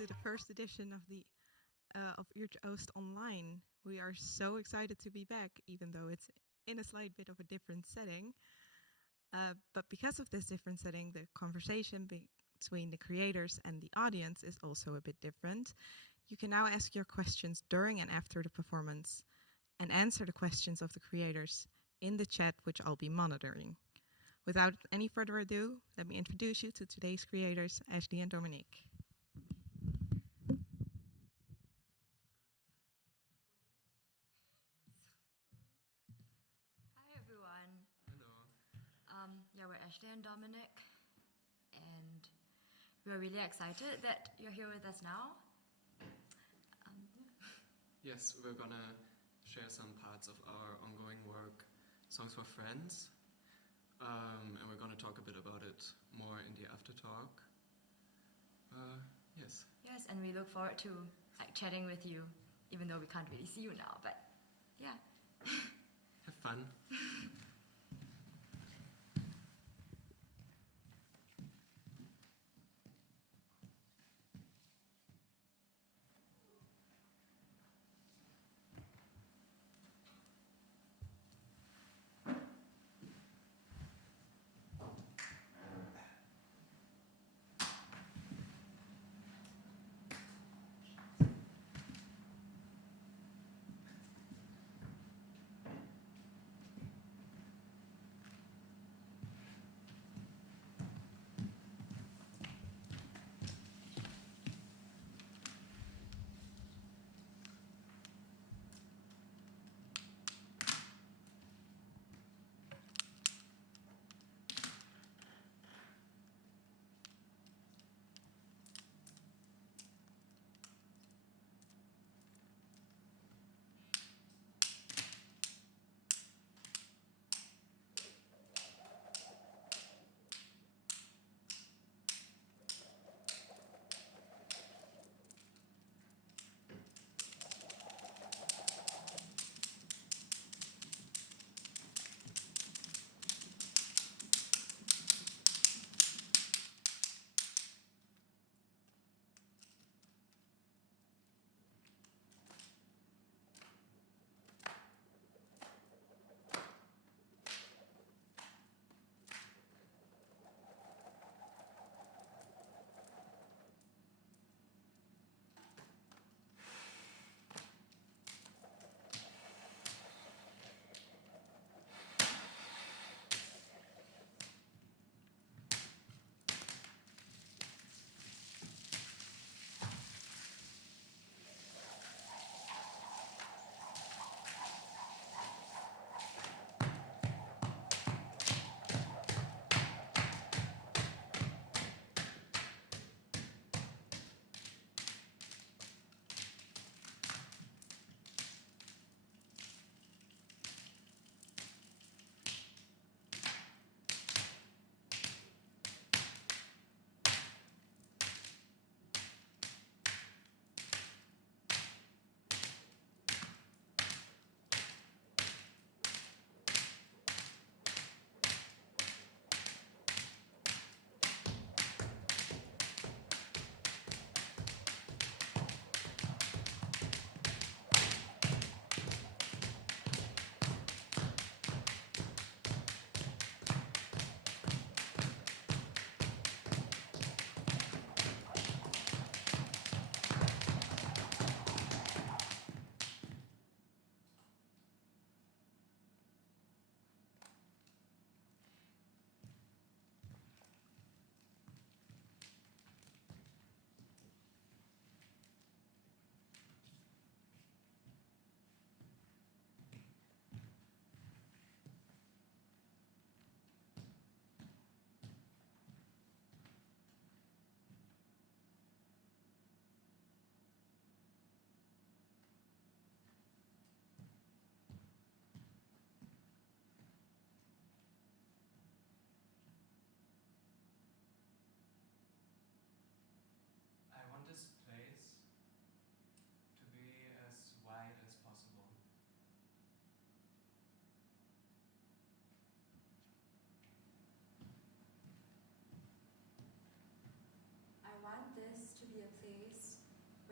to the first edition of the of Uurtje Oost online. We are so excited to be back, even though it's in a slight bit of a different setting. But because of this different setting, the conversation between the creators and the audience is also a bit different. You can now ask your questions during and after the performance and answer the questions of the creators in the chat, which I'll be monitoring. Without any further ado, let me introduce you to today's creators, Ashley and Domenik. Hi everyone. Hello. Yeah, we're Ashley and Domenik, and we're really excited that you're here with us now. Yes, we're gonna share some parts of our ongoing work, Songs for Friends, and we're gonna talk a bit about it more in the after talk. Yes. Yes, and we look forward to chatting with you, even though we can't really see you now. But yeah. Have fun.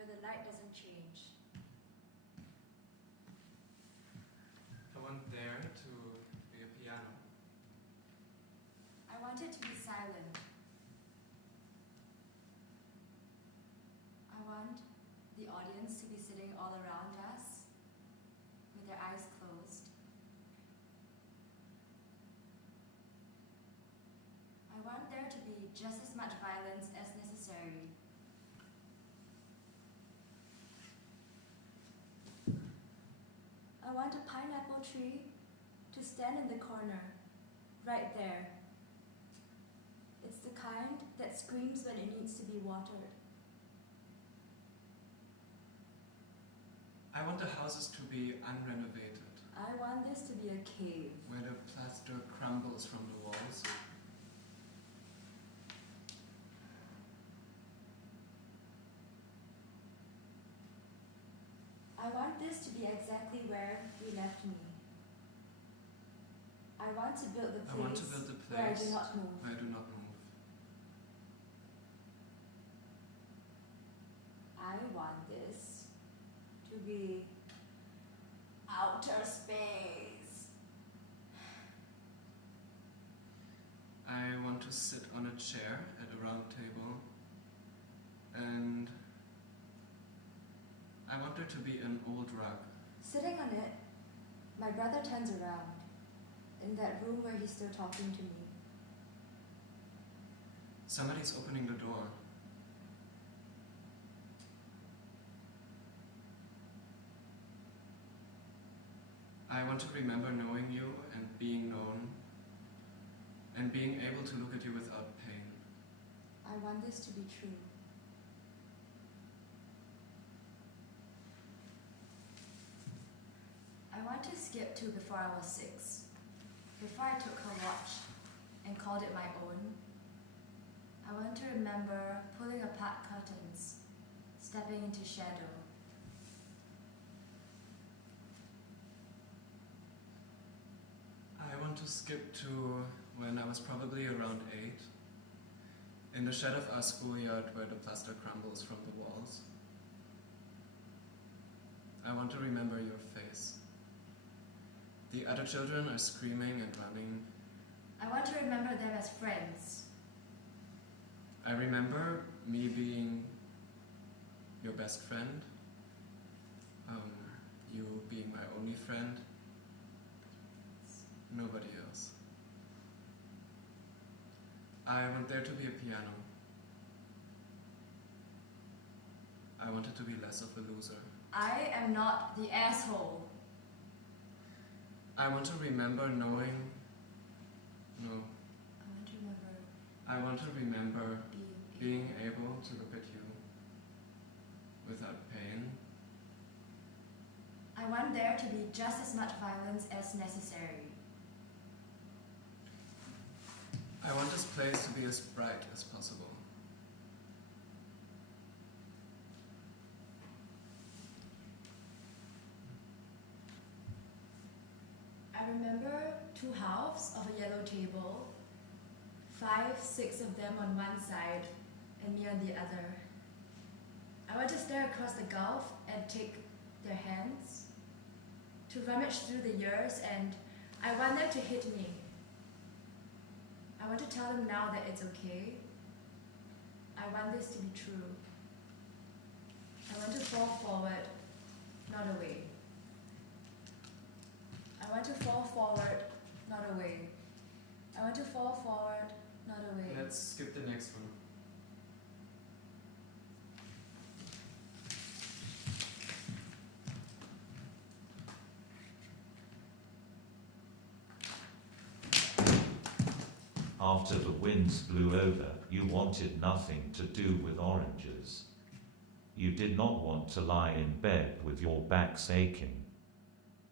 where the light doesn't change. I want there to be a piano. I want it to be silent. I want the audience to be sitting all around us with their eyes closed. I want there to be just as much violence as necessary. I want a pineapple tree to stand in the corner, right there. It's the kind that screams when it needs to be watered. I want the houses to be unrenovated, I want this to be a cave. where the plaster crumbles from the walls. I want this to be exactly where we left me. I want to build the I want to place build a where I place do not move. where I do not move. I want this to be outer space. I want to sit on a chair at a round table, and I want there to be an old rug. Sitting on it, my brother turns around in that room where he's still talking to me. Somebody's opening the door. I want to remember knowing you and being known, and being able to look at you without pain. I want this to be true. I want to skip to before I was 6, before I took her watch and called it my own. I want to remember pulling apart curtains, stepping into shadow. I want to skip to when I was probably around 8, in the shed of our schoolyard where the plaster crumbles from the walls. I want to remember your face. The other children are screaming and running. I want to remember them as friends. I remember me being your best friend, you being my only friend, nobody else. I want there to be a piano. I want it to be less of a loser. I am not the asshole. I want to remember knowing. No. I want to remember I want to remember being being able to look at you without pain. I want there to be just as much violence as necessary. I want this place to be as bright as possible. I remember 2 halves of a yellow table, 5, 6 of them on one side, and me on the other. I want to stare across the gulf and take their hands, to rummage through the years, and I want them to hit me. I want to tell them now that it's okay. I want this to be true. I want to fall forward, not away. I want to fall forward, not away. I want to fall forward, not away. Let's skip the next one. After the winds blew over, you wanted nothing to do with oranges. You did not want to lie in bed with your backs aching.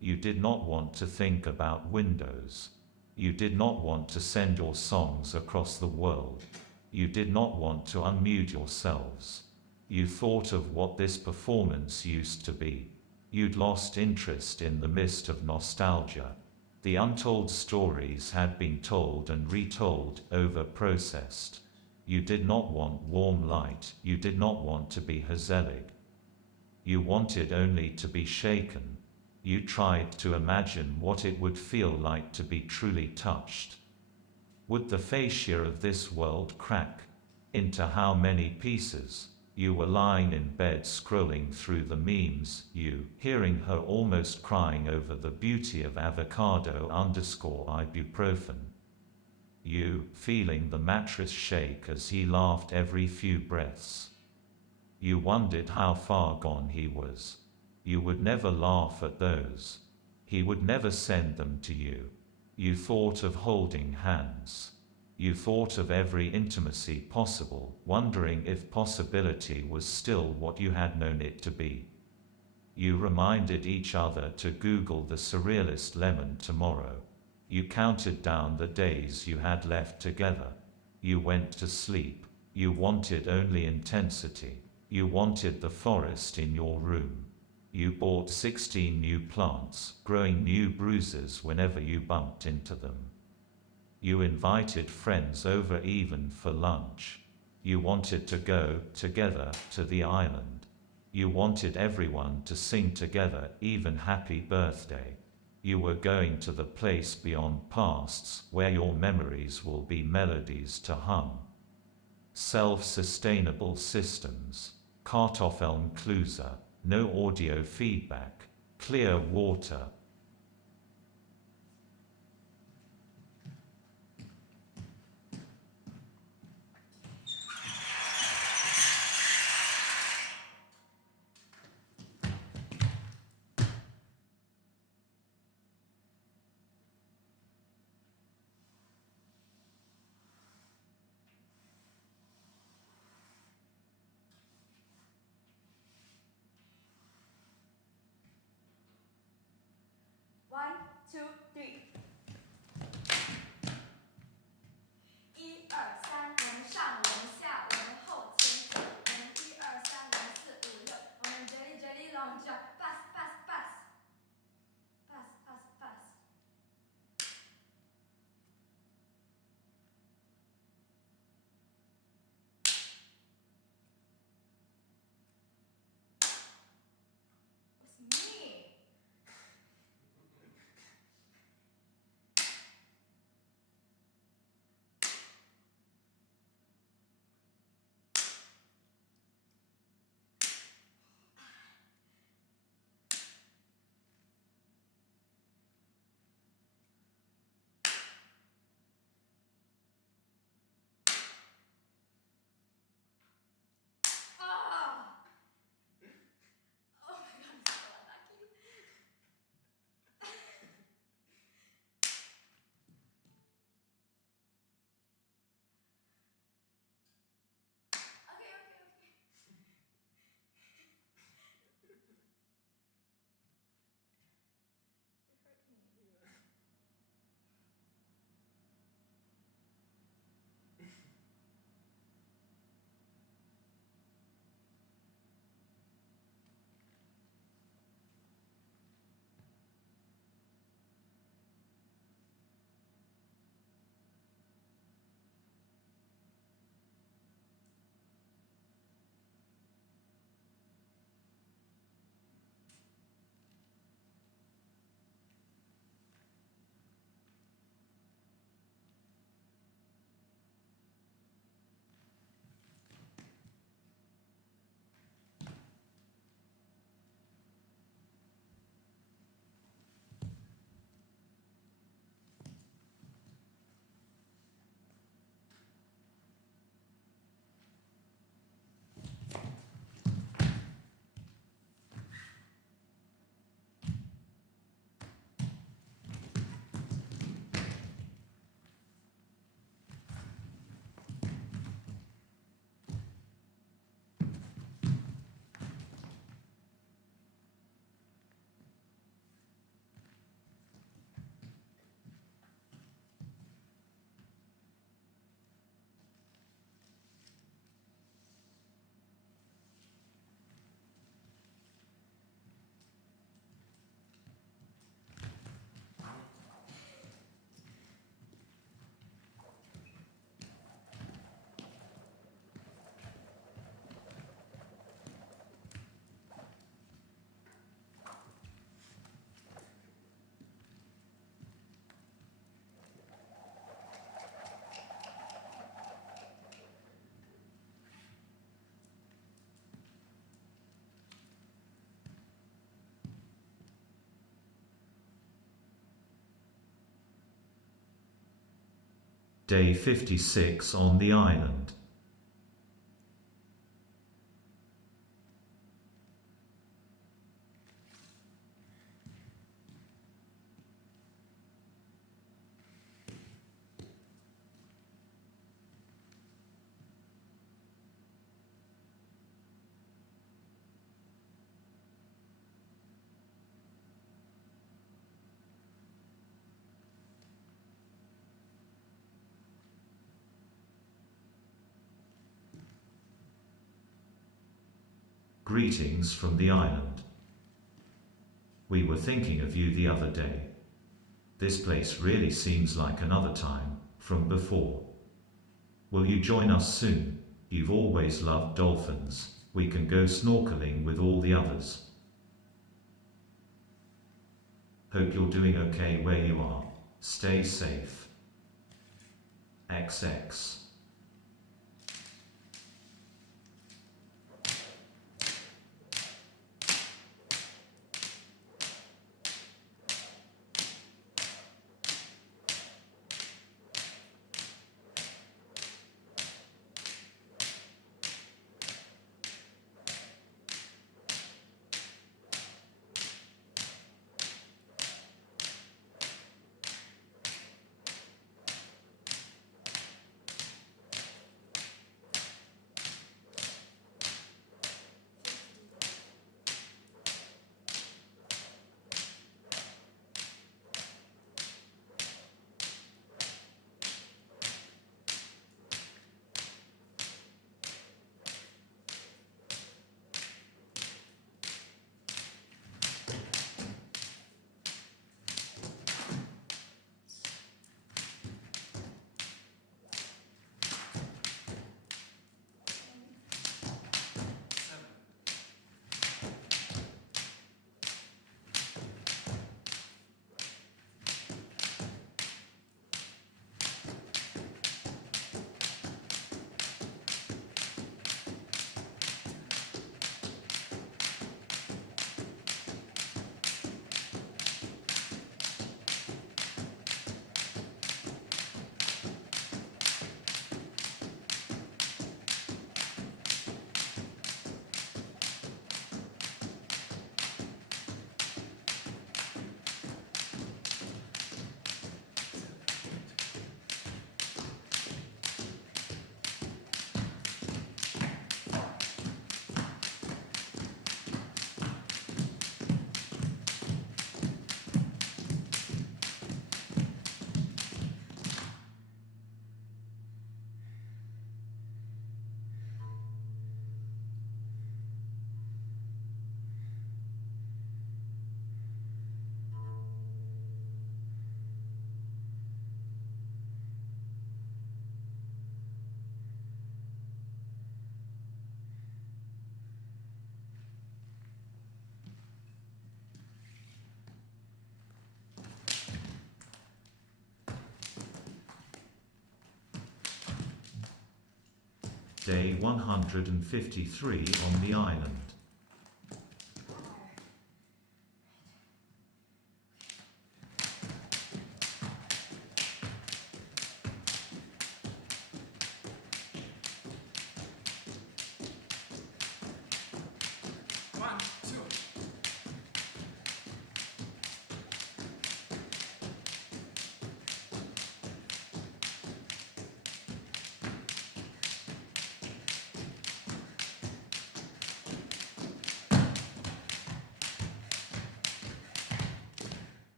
You did not want to think about windows. You did not want to send your songs across the world. You did not want to unmute yourselves. You thought of what this performance used to be. You'd lost interest in the mist of nostalgia. The untold stories had been told and retold, over-processed. You did not want warm light. You did not want to be Hazelig. You wanted only to be shaken. You tried to imagine what it would feel like to be truly touched. Would the fascia of this world crack? Into how many pieces? You were lying in bed scrolling through the memes, you hearing her almost crying over the beauty of avocado_ibuprofen. You feeling the mattress shake as he laughed every few breaths. You wondered how far gone he was. You would never laugh at those. He would never send them to you. You thought of holding hands. You thought of every intimacy possible, wondering if possibility was still what you had known it to be. You reminded each other to Google the surrealist lemon tomorrow. You counted down the days you had left together. You went to sleep. You wanted only intensity. You wanted the forest in your room. You bought 16 new plants, growing new bruises whenever you bumped into them. You invited friends over even for lunch. You wanted to go together to the island. You wanted everyone to sing together, even happy birthday. You were going to the place beyond pasts, where your memories will be melodies to hum. Self-sustainable systems. Kartoffelnkluser. No audio feedback. Clear water. Day 56 on the island. Greetings from the island. We were thinking of you the other day. This place really seems like another time, from before. Will you join us soon? You've always loved dolphins. We can go snorkeling with all the others. Hope you're doing okay where you are. Stay safe. XX. Day 153 on the island.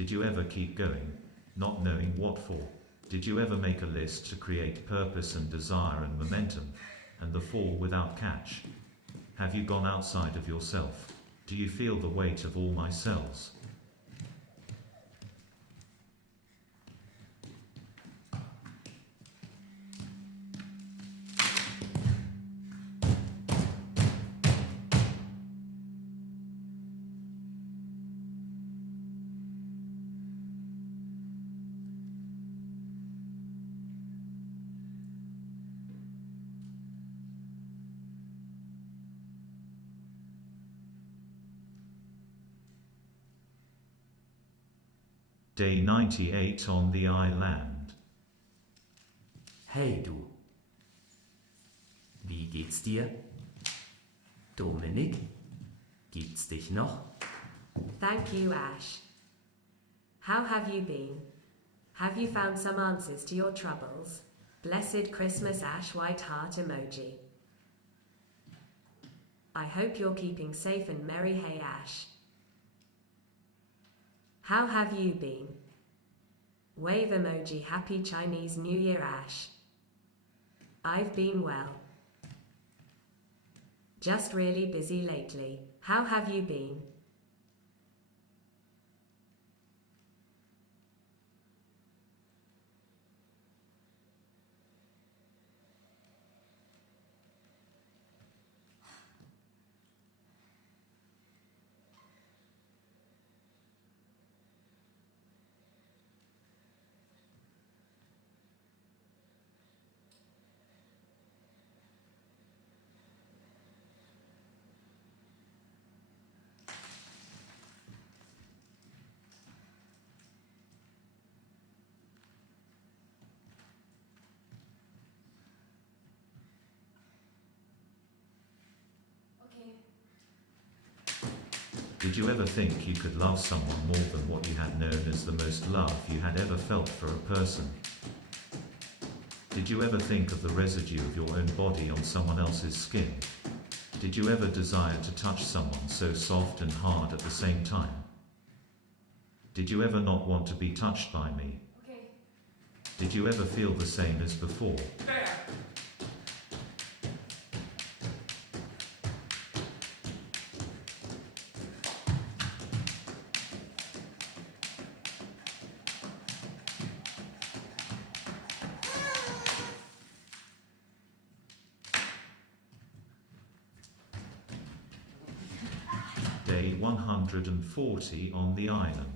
Did you ever keep going, not knowing what for? Did you ever make a list to create purpose and desire and momentum, and the fall without catch? Have you gone outside of yourself? Do you feel the weight of all my cells? Day 98 on the island. Hey du. Wie geht's dir? Domenik? Gibt's dich noch? Thank you, Ash. How have you been? Have you found some answers to your troubles? Blessed Christmas, Ash, white heart emoji. I hope you're keeping safe and merry, hey Ash. How have you been? Wave emoji, happy Chinese New Year, Ash. I've been well. Just really busy lately. How have you been? Did you ever think you could love someone more than what you had known as the most love you had ever felt for a person? Did you ever think of the residue of your own body on someone else's skin? Did you ever desire to touch someone so soft and hard at the same time? Did you ever not want to be touched by me? Okay. Did you ever feel the same as before? Day 140 on the island.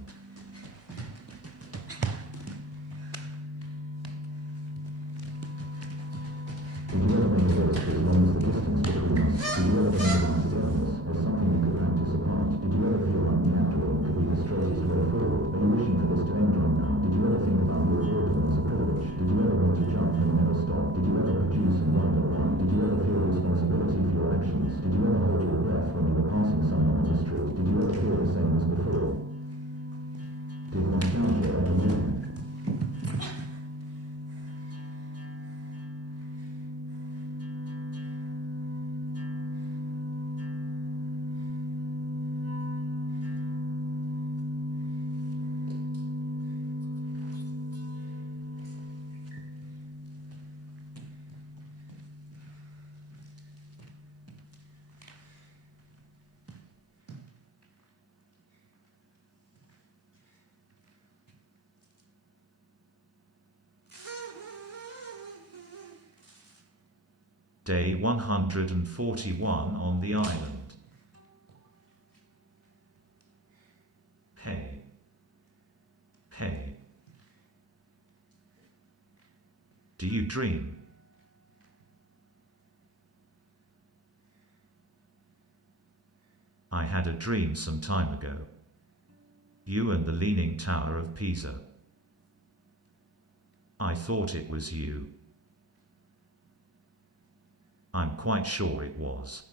Day 141 on the island. Hey. Hey. Do you dream? I had a dream some time ago. You and the Leaning Tower of Pisa. I thought it was you. I'm quite sure it was.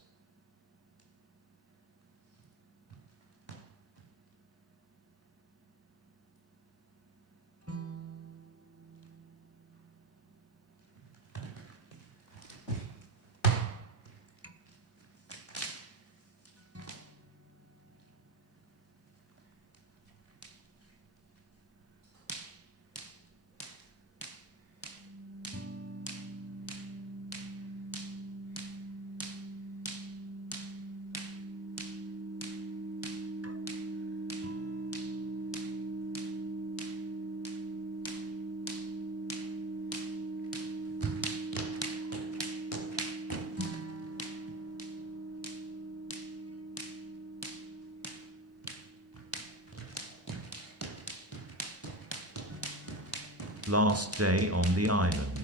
last day on the island.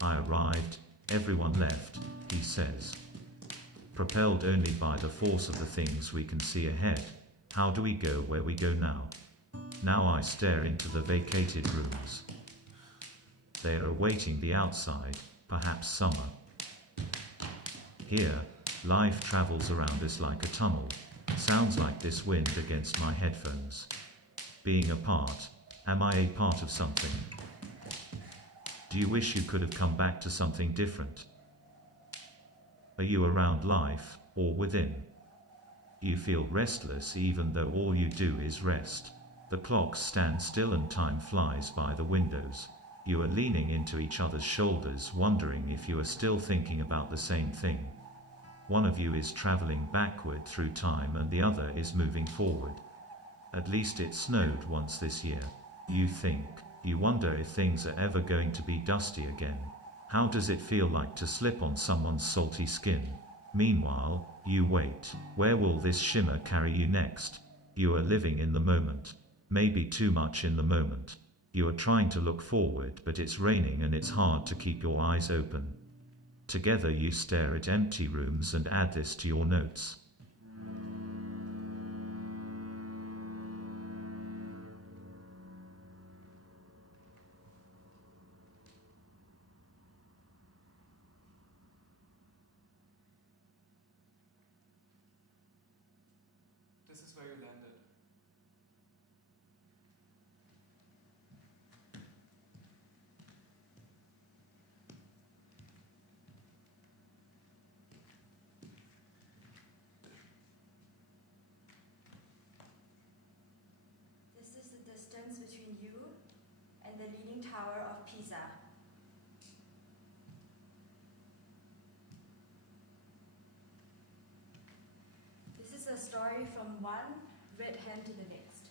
I arrived, everyone left, he says. Propelled only by the force of the things we can see ahead, how do we go where we go now? Now I stare into the vacated rooms. They are awaiting the outside, perhaps summer. Here, life travels around us like a tunnel. Sounds like this wind against my headphones. Being a part, am I a part of something? Do you wish you could have come back to something different? Are you around life, or within? You feel restless even though all you do is rest. The clocks stand still and time flies by the windows. You are leaning into each other's shoulders, wondering if you are still thinking about the same thing. One of you is traveling backward through time and the other is moving forward. At least it snowed once this year. You think, you wonder if things are ever going to be dusty again. How does it feel like to slip on someone's salty skin? Meanwhile, you wait. Where will this shimmer carry you next? You are living in the moment. Maybe too much in the moment. You are trying to look forward, but it's raining and it's hard to keep your eyes open. Together you stare at empty rooms and add this to your notes. This is where you landed. This is the distance between you and the Leaning Tower of Pisa. This is a story from one red hen to the next.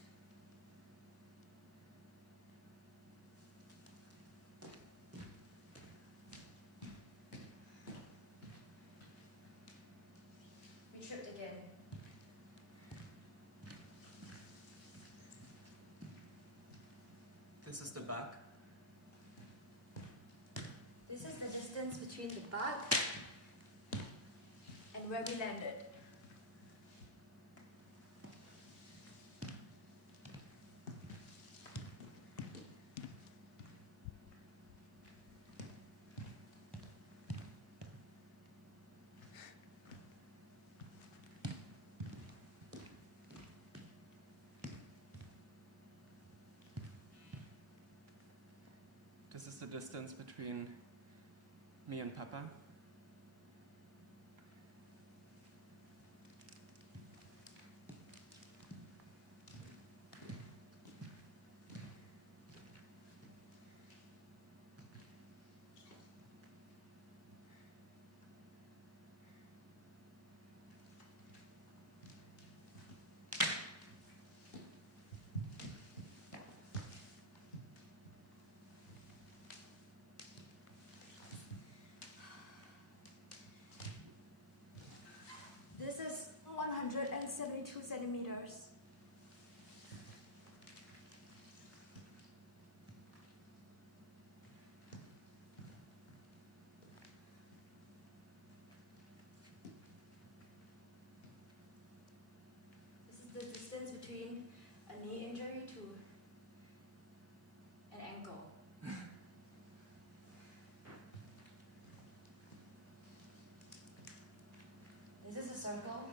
We tripped again. This is the bug. This is the distance between the bug and where we landed. This is the distance between me and Papa. This is 172 centimeters. This is the distance between a knee injury to an ankle. This is a circle.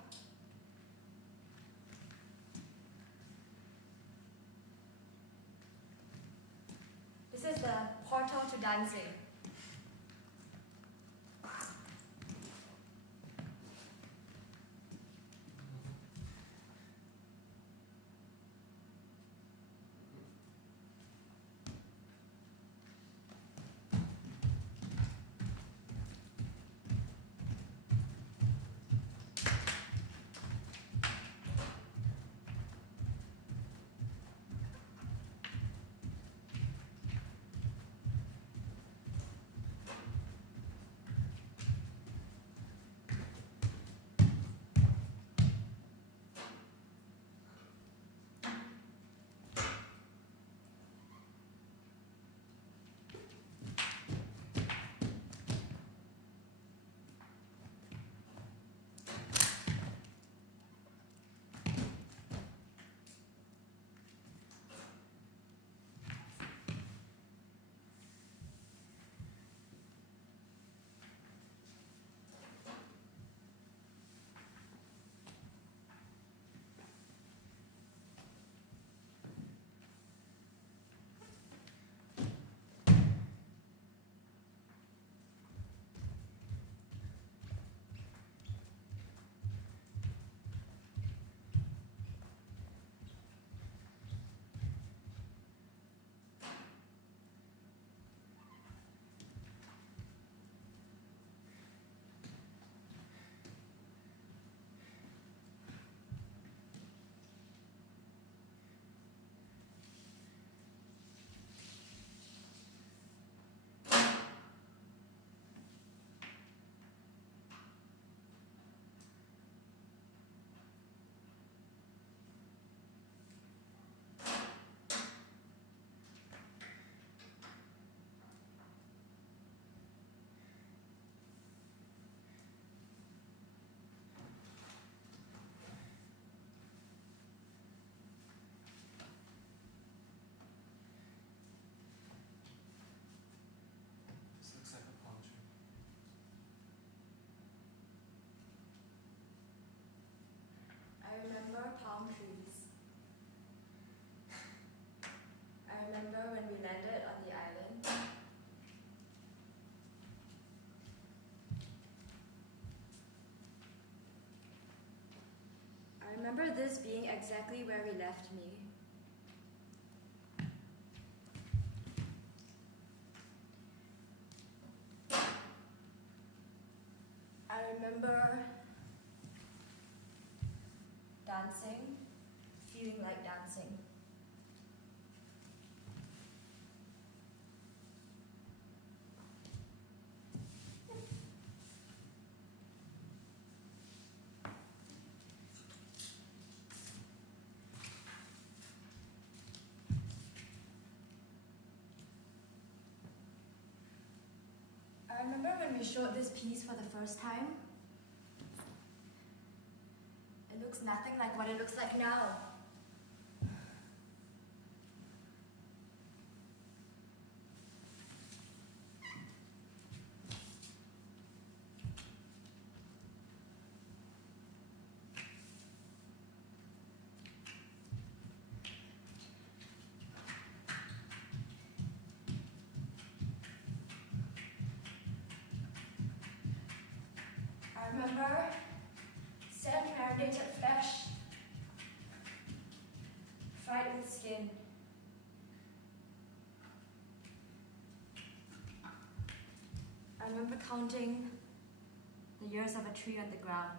This is the portal to dancing. remember this being exactly where we left me. I remember dancing, feeling like dancing. I remember when we showed this piece for the first time. It looks nothing like what it looks like now. I remember sand-marinated flesh, fried with skin. I remember counting the years of a tree on the ground.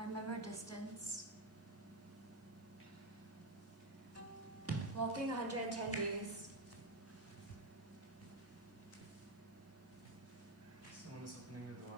I remember distance. Walking 110 days. Someone is opening the door.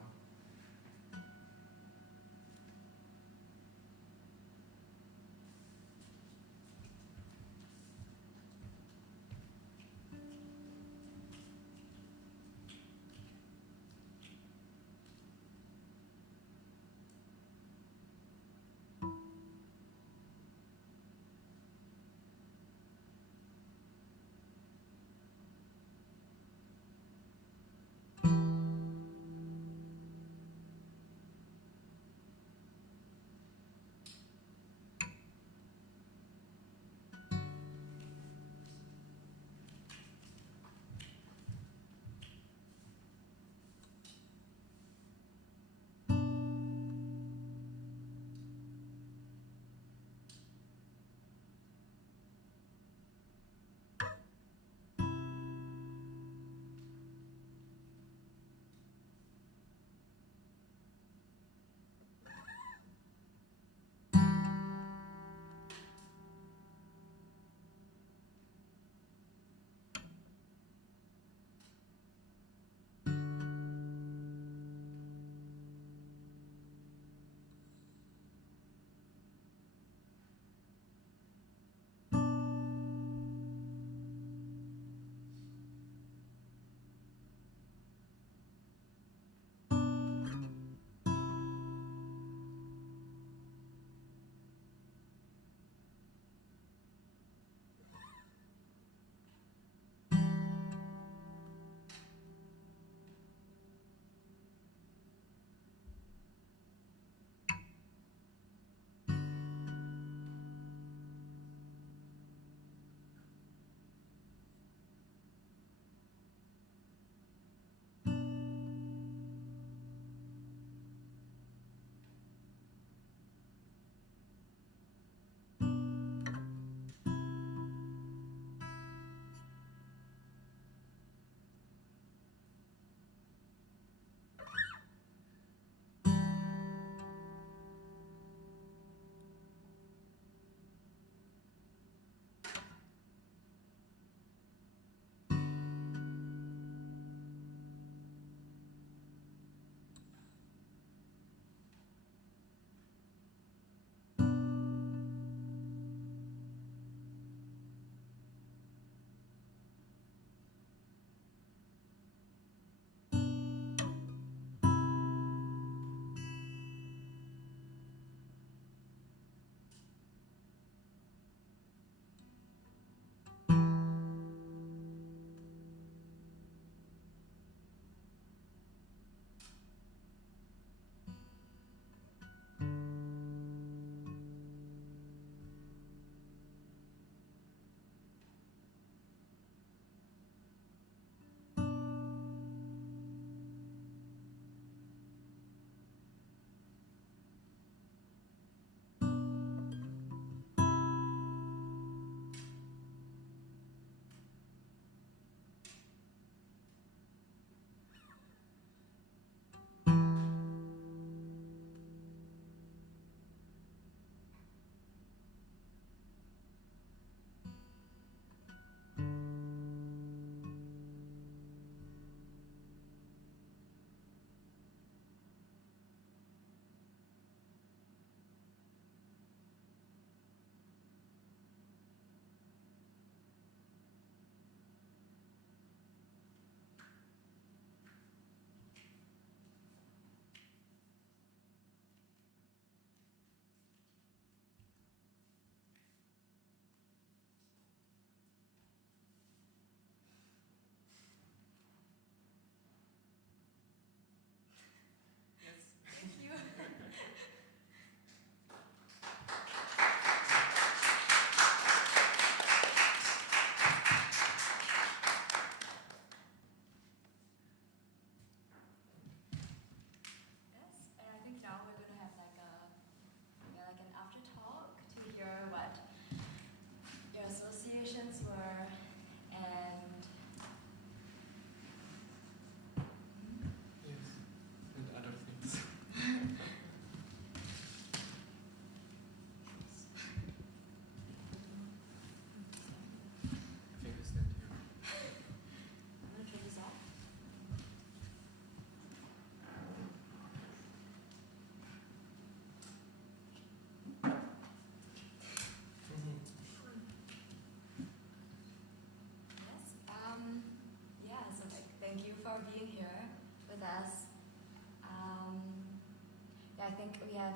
we have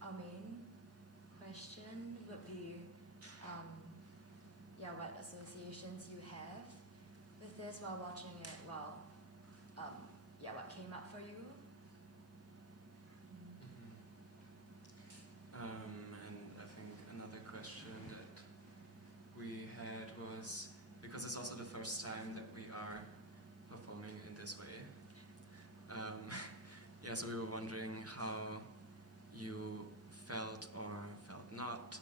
our main question would be, what associations you have with this while watching it, what came up for you? And I think another question that we had was, because it's also the first time that we are performing in this way, so we were wondering how you felt or felt not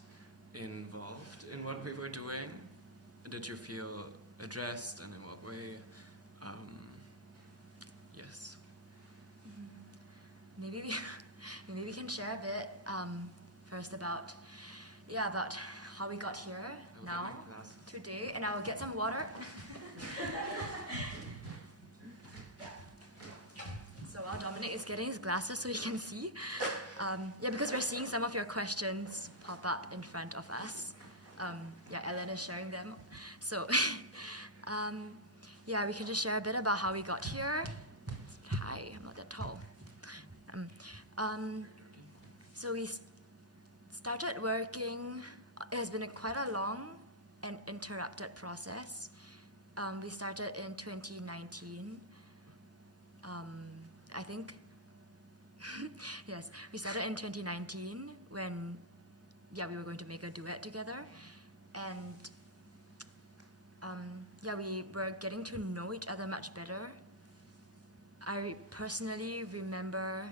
involved in what we were doing. Did you feel addressed, and in what way? Yes. Maybe we can share a bit first about how we got here now today, and I will get some water. So while Domenik is getting his glasses so he can see, because we're seeing some of your questions pop up in front of us. Ellen is sharing them. So, we can just share a bit about how we got here. Hi, I'm not that tall. So we started working. It has been quite a long and interrupted process. We started in 2019. I think, yes, we started in 2019 when, we were going to make a duet together. And, we were getting to know each other much better. I personally remember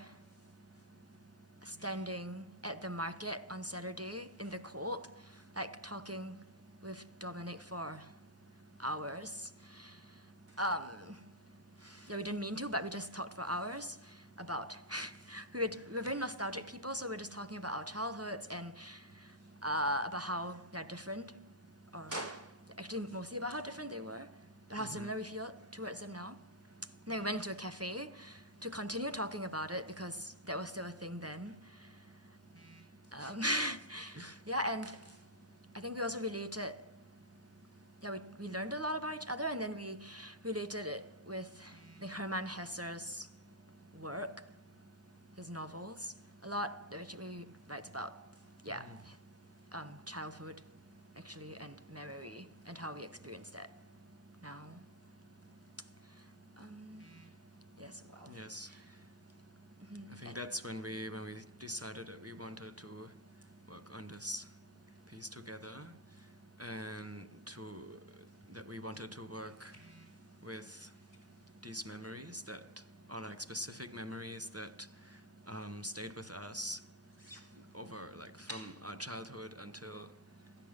standing at the market on Saturday in the cold, like talking with Domenik for hours. We didn't mean to, but we just talked for hours about, we were very nostalgic people, so we were just talking about our childhoods and about how they're different, or actually mostly about how different they were, but how similar we feel towards them now. And then we went to a cafe to continue talking about it, because that was still a thing then. And I think we also related, we learned a lot about each other, and then we related it with Hermann Hesse's work, his novels, a lot, which he writes about, childhood, actually, and memory, and how we experience that now. Yes. I think that's when we decided that we wanted to work on this piece together, and that we wanted to work with these memories that are like specific memories that stayed with us over, like, from our childhood until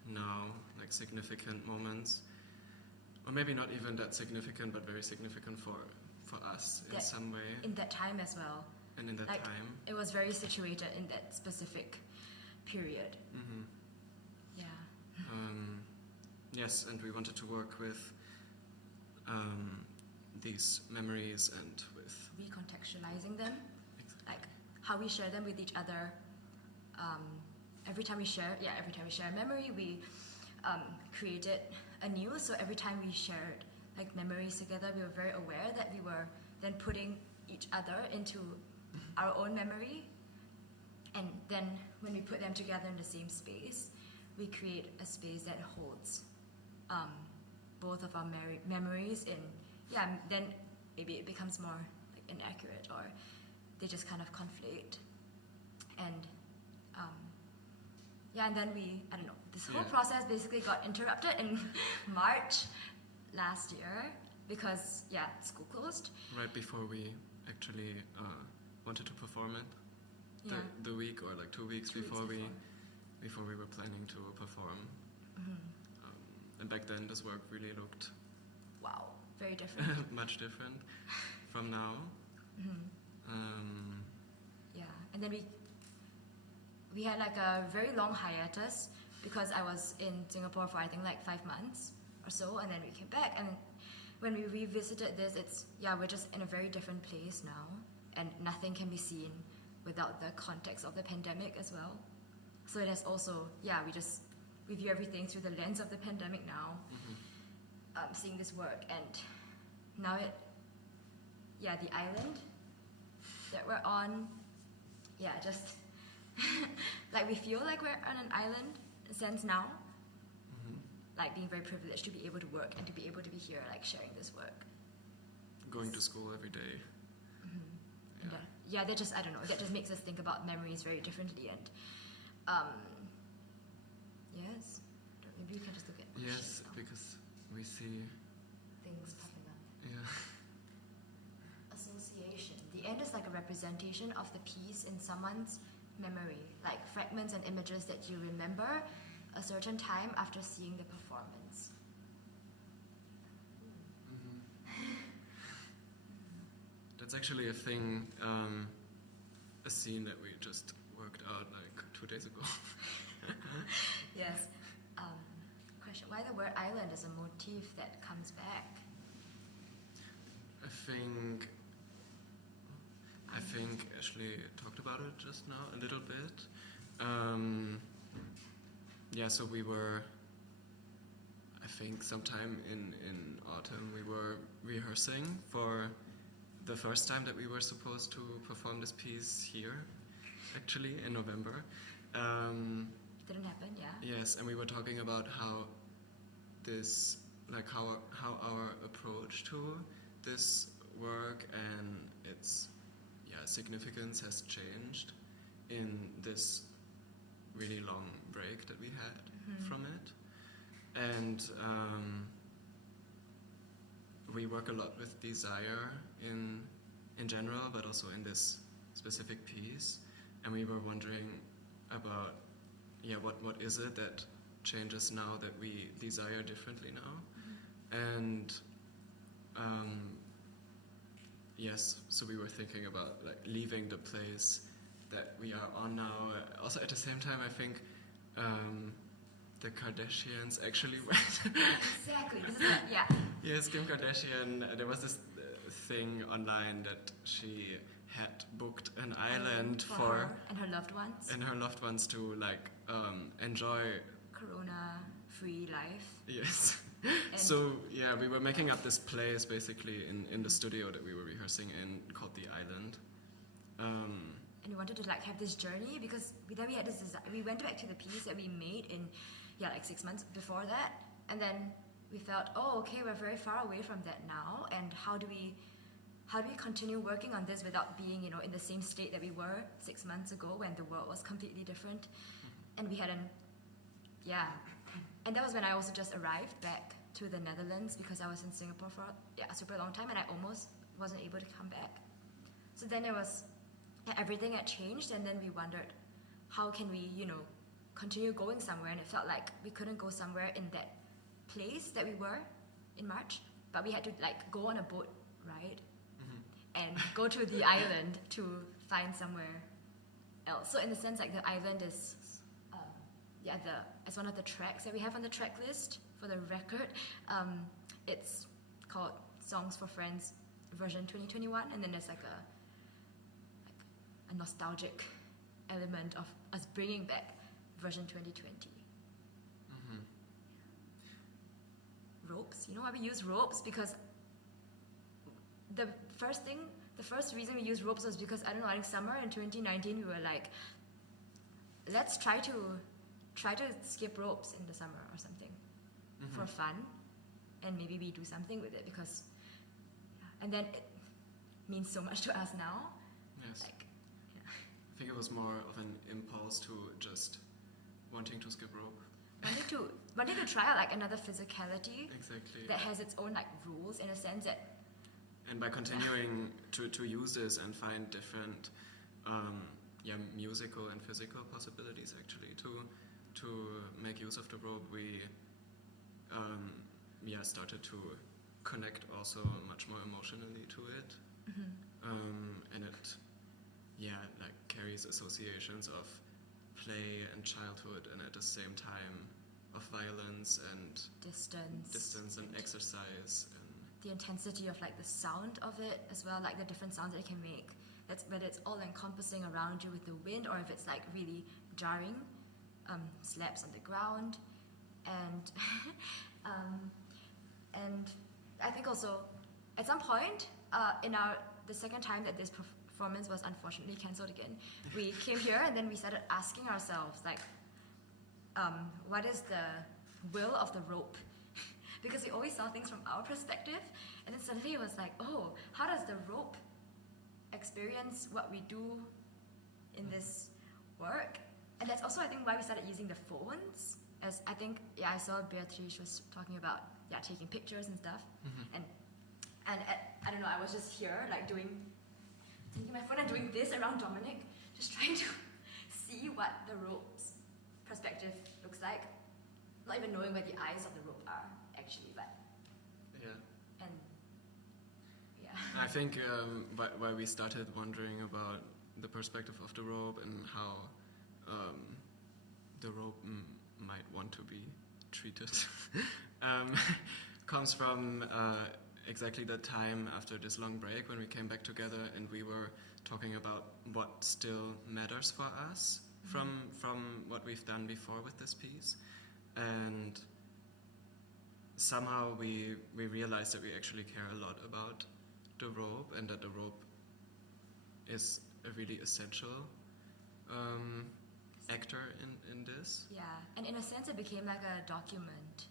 now, like significant moments, or maybe not even that significant, but very significant for us in some way. In that time as well. And in that time. It was very situated in that specific period. Mm-hmm. Yeah. Yes, and we wanted to work with these memories and with recontextualizing them. Exactly. Like how we share them with each other. Every time we share a memory, we created anew. So every time we shared like memories together, we were very aware that we were then putting each other into our own memory, and then when we put them together in the same space, we create a space that holds both of our memories in. Then maybe it becomes more like inaccurate, or they just kind of conflict, and and then this whole process basically got interrupted in March last year because school closed. Right before we actually wanted to perform it. The week, or like 2 weeks before we were planning to perform. Mm-hmm. And back then this work really looked very different. much different from now. Mm-hmm. And then we had like a very long hiatus because I was in Singapore for I think like 5 months or so, and then we came back, and when we revisited this, it's we're just in a very different place now, and nothing can be seen without the context of the pandemic as well. So it has also we view everything through the lens of the pandemic now. Mm-hmm. Seeing this work, and now the island that we're on, just like we feel like we're on an island in a sense now. Like being very privileged to be able to work and to be able to be here, like sharing this work. Going to school every day. That just, I don't know, that just makes us think about memories very differently. And yes, maybe we can just look at yes, now. because we see Things popping up. Yeah. Association. The end is like a representation of the piece in someone's memory, like fragments and images that you remember a certain time after seeing the performance. That's actually a thing, a scene that we just worked out like 2 days ago. Yes. Question: why the word island is a motif that comes back? I think Ashley talked about it just now a little bit. So we were, I think sometime in autumn, we were rehearsing for the first time that we were supposed to perform this piece here, actually, in November. Didn't happen, yeah? Yes, and we were talking about how this, like how our approach to this work and its significance has changed in this really long break that we had from it. And we work a lot with desire in general, but also in this specific piece. And we were wondering about, what is it that changes now that we desire differently now? And so we were thinking about like leaving the place that we are on now. Also at the same time, I think the Kardashians actually went. Exactly. This is Yes, Kim Kardashian. There was this thing online that she had booked an island for her and her loved ones to like enjoy Corona-free life. Yes. So we were making up this place basically in the studio that we were rehearsing in called the Island. And we wanted to like have this journey because then we had this desire. We went back to the piece that we made in like 6 months before that, and then we felt, we're very far away from that now, and how do we continue working on this without being in the same state that we were 6 months ago when the world was completely different. And we hadn't and that was when I also just arrived back to the Netherlands because I was in Singapore for a super long time and I almost wasn't able to come back. So then it was everything had changed, and then we wondered how can we continue going somewhere, and it felt like we couldn't go somewhere in that place that we were in March, but we had to like go on a boat ride and go to the island to find somewhere else. So in the sense, like the island is as one of the tracks that we have on the track list for the record. It's called Songs for Friends version 2021, and then there's like a nostalgic element of us bringing back version 2020. Ropes, why we use ropes? Because the first reason we used ropes was because, I don't know, in summer in 2019 we were like, let's try to skip ropes in the summer or something for fun, and maybe we do something with it because and then it means so much to us now. Yes. I think it was more of an impulse to just wanting to skip rope. Wanting to try out like another physicality. Exactly. That has its own like rules in a sense that. And by continuing to use this and find different, musical and physical possibilities actually to make use of the rope, we started to connect also much more emotionally to it, and it carries associations of play and childhood, and at the same time of violence and distance and exercise, and the intensity of like the sound of it as well, like the different sounds that it can make. That's whether it's all encompassing around you with the wind, or if it's like really jarring, slaps on the ground, and and I think also at some point in the second time that this performance was unfortunately cancelled again, we came here and then we started asking ourselves, like, what is the will of the rope? Because we always saw things from our perspective, and then suddenly it was like, oh, how does the rope experience what we do in this work? And that's also, I think, why we started using the phones. As I think, I saw Beatrice was talking about, taking pictures and stuff. And I don't know, I was just here, like taking my phone and doing this around Domenik, just trying to see what the rope's perspective looks like. Not even knowing where the eyes of the rope are, actually, but... I think why we started wondering about the perspective of the rope and how the rope might want to be treated comes from exactly the time after this long break when we came back together and we were talking about what still matters for us from what we've done before with this piece. And somehow we realized that we actually care a lot about the rope and that the rope is a really essential actor in this. Yeah, and in a sense it became like a document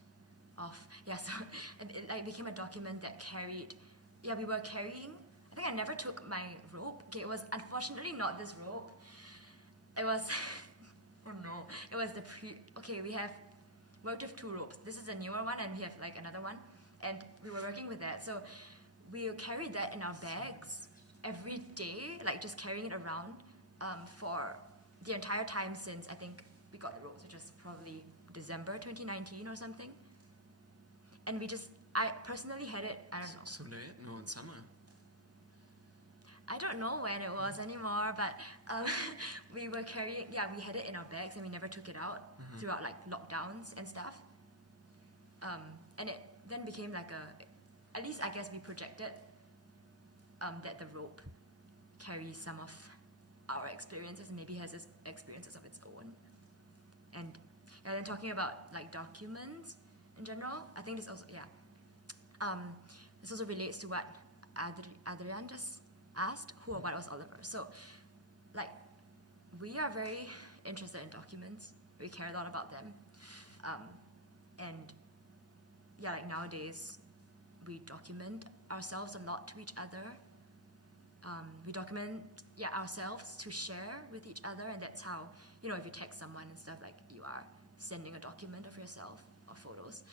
of, it like became a document that carried, we were carrying, I think I never took my rope. Okay, it was unfortunately not this rope. It was, oh no, it was we have worked with 2 ropes. This is a newer one and we have like another one. And we were working with that. So we carried that in our bags every day, like just carrying it around for the entire time since I think we got the ropes, which was probably December 2019 or something. And I personally had it, I don't know. So late? No, in summer. I don't know when it was anymore, but we were carrying, we had it in our bags and we never took it out throughout like lockdowns and stuff. And it then became like at least I guess we projected that the rope carries some of our experiences and maybe has its experiences of its own. And then talking about like documents in general, I think this also, this also relates to what Adrian just asked, who or what was Oliver. So, like, we are very interested in documents. We care a lot about them. And like nowadays, we document ourselves a lot to each other. We document, ourselves to share with each other, and that's how, if you text someone and stuff, like, you are sending a document of yourself or photos.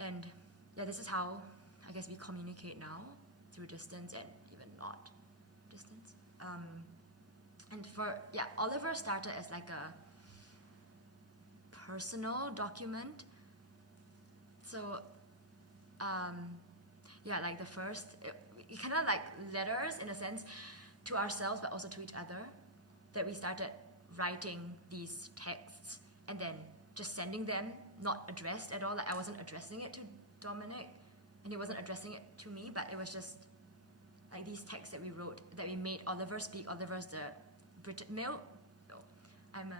And, this is how, I guess, we communicate now, through distance and even not distance. And Oliver started as like a personal document. So, like the first, kind of like letters in a sense to ourselves, but also to each other, that we started writing these texts and then just sending them, not addressed at all. Like I wasn't addressing it to Domenik, and he wasn't addressing it to me, but it was just like these texts that we wrote, that we made Oliver speak. Oliver's the British male. No, I'm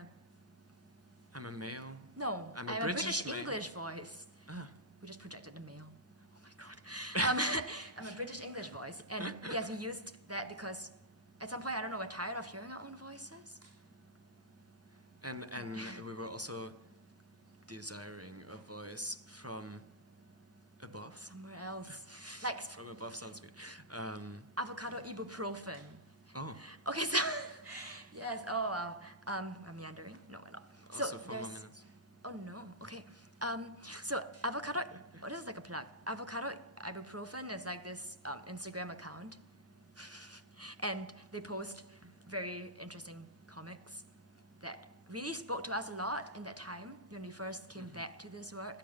a male. No, I'm a British English voice. We just projected the male. Oh my god. I'm a British English voice, and yes, we used that because at some point, I don't know, we're tired of hearing our own voices. And we were also desiring a voice from above. Somewhere else. Like from above sounds weird. Avocado ibuprofen. Oh. Okay, so yes. Oh wow. I'm meandering. No, we're not. Also so 4 more minutes. Oh no. Okay. So avocado. Oh, this is like a plug. Avocado ibuprofen is like this Instagram account, and they post very interesting comics that really spoke to us a lot in that time when we first came back to this work,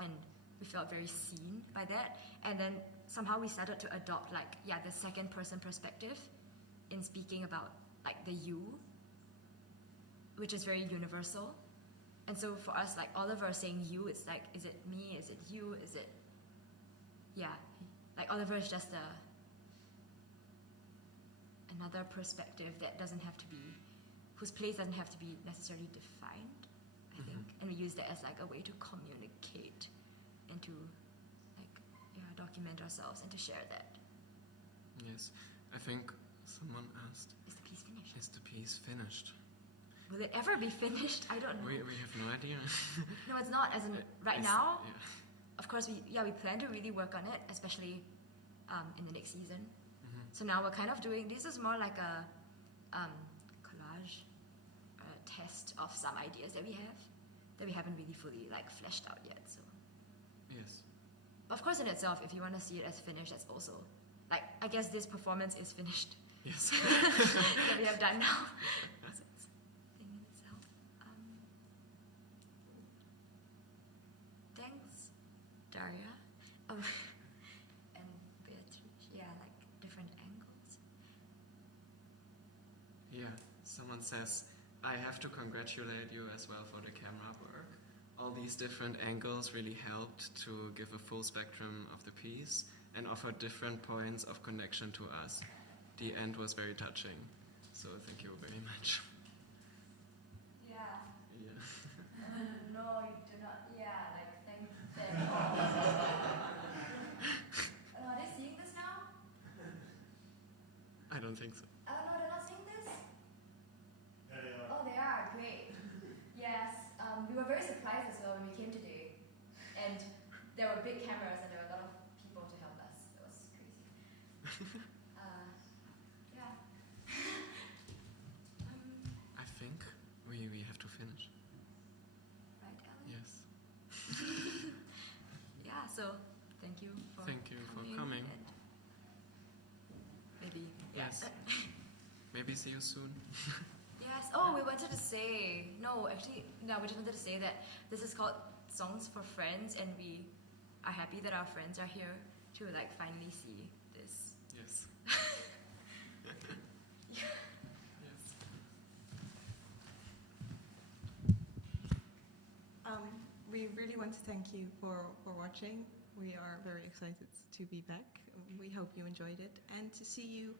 and we felt very seen by that. And then somehow we started to adopt the second person perspective in speaking about like the you, which is very universal. And so for us, like Oliver saying you, it's like, is it me? Is it you? Is it, like Oliver is just another perspective that doesn't have to be, whose place doesn't have to be necessarily defined, I think. And we use that as like a way to communicate and to document ourselves and to share that. Yes. I think someone asked, Is the piece finished? is the piece finished? Will it ever be finished? I don't know. We have no idea. No, it's not. As in, right It's- now, yeah. of course, we plan to really work on it, especially in the next season. Mhm. So now we're kind of doing, this is more like a collage, a test of some ideas that we have, that we haven't really fully like fleshed out yet. So, Yes. of course, in itself, if you want to see it as finished, that's also, like, I guess this performance is finished Yes. that we have done now. So it's a thing in itself. Thanks, Daria. Oh, and Beatrice. Yeah, like different angles. Yeah, someone says, I have to congratulate you as well for the camera work. All these different angles really helped to give a full spectrum of the piece and offer different points of connection to us. The end was very touching, so thank you very much. Yeah. Yeah. No, you do not. Yeah, like thank them. Are they seeing this now? I don't think so. Oh no, they're not seeing this? Oh, they are. Great. Yes. We were very surprised as well when we came today. And there were big cameras and there were a lot of people to help us. It was crazy. Yeah. I think we have to finish. Right, Ellen? Yes. Yeah, so thank you for Thank you for coming. and maybe, Yes. Maybe see you soon. Yes. Oh, we wanted to say, we just wanted to say that this is called Songs for Friends, and we are happy that our friends are here to like finally see this. Yes. Yeah. Yes. We really want to thank you for watching. We are very excited to be back. We hope you enjoyed it and to see you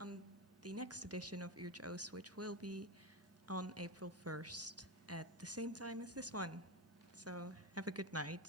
on the next edition of Uurtje Oost, which will be on April 1st at the same time as this one. So have a good night.